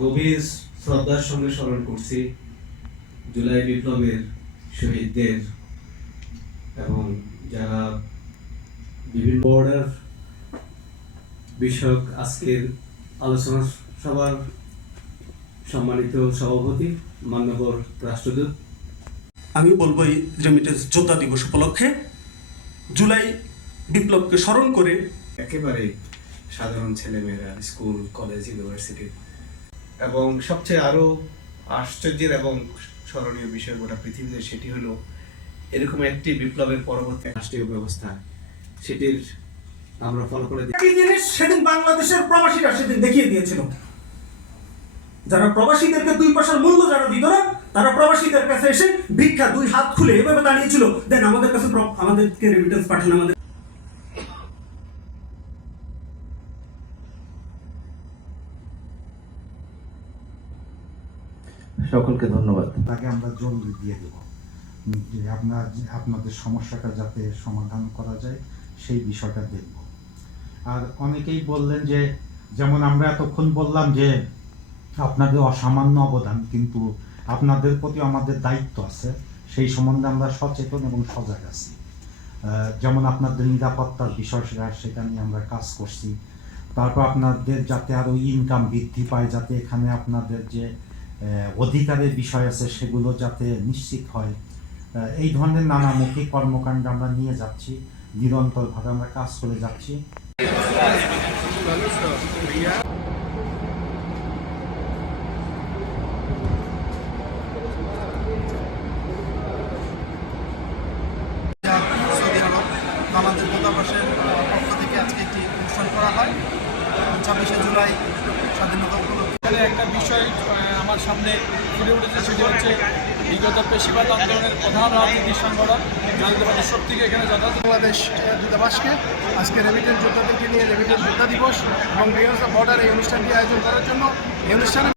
গভীর শ্রদ্ধার সঙ্গে স্মরণ করছি জুলাই বিপ্লবের শহীদদের এবং যারা বিভিন্ন বর্ডার বিষয়ক আজকের আলোচনা সভার সম্মানিত সভাপতি মাননীয় রাষ্ট্রদূত। আমি বলবো এই রেমিটেন্স যোদ্ধা দিবস উপলক্ষে জুলাই বিপ্লবকে স্মরণ করে একেবারে সাধারণ ছেলেমেয়েরা স্কুল কলেজ ইউনিভার্সিটি এবং সবচেয়ে আরো আশ্চর্যের এবং স্মরণীয় বিষয় গোটা পৃথিবীতে সেটি হলো এরকম একটি বিপ্লবের পরবর্তী রাষ্ট্রীয় ব্যবস্থা সেটির আমরা ফলো করে একই জিনিস সেদিন বাংলাদেশের প্রবাসীরা সেদিন দেখিয়ে দিয়েছিল। যারা প্রবাসীদেরকে 2 পয়সার মূল্য যারা দিত না, তারা প্রবাসীদের কাছে এসে ভিক্ষা 2 হাত খুলে এভাবে দাঁড়িয়েছিল, দেন আমাদের কাছে আমাদেরকে রেমিটেন্স পাঠান। আমাদের সকলকে ধন্যবাদ। তাকে আমরা জরুরি দিয়ে দেব যে আপনাদের সমস্যাটা যাতে সমাধান করা যায় সেই বিষয়টা দেখব। আর অনেকেই বললেন যে যেমন আমরা এতক্ষণ বললাম যে আপনাদের অসামান্য অবদান, কিন্তু আপনাদের প্রতি আমাদের দায়িত্ব আছে, সেই সম্বন্ধে আমরা সচেতন এবং সজাগ আছি। যেমন আপনাদের নিরাপত্তার বিষয় সেটা নিয়ে আমরা কাজ করছি। তারপর আপনাদের যাতে আরও ইনকাম বৃদ্ধি পায়, যাতে এখানে আপনাদের যে অধিকারের বিষয় আছে সেগুলো যাতে নিশ্চিত হয়, এই ধরনের নানামুখী কর্মকাণ্ড আমরা নিয়ে যাচ্ছি, নিরন্তরভাবে আমরা কাজ করে যাচ্ছি। আমাদের দূতাবাসের পক্ষ থেকে আজকে একটি অনুষ্ঠান করা হয় 26শে জুলাই স্বাধীনতা উপলক্ষে। এখানে একটা বিষয় আমার সামনে ফুটে উঠেছে, সেটি হচ্ছে বিগত পেশিবাদ আন্দোলনের প্রধান রাজনৈতিক সংগঠন জাতীয়তাবাদী শক্তিকে এখানে যথাযথ বাংলাদেশ দূতাবাসকে আজকে রেমিটেন্স যোদ্ধাদেরকে নিয়ে রেমিটেন্স যোদ্ধা দিবস এবং বর্ডার এই অনুষ্ঠানটি আয়োজন করার জন্য এই অনুষ্ঠানে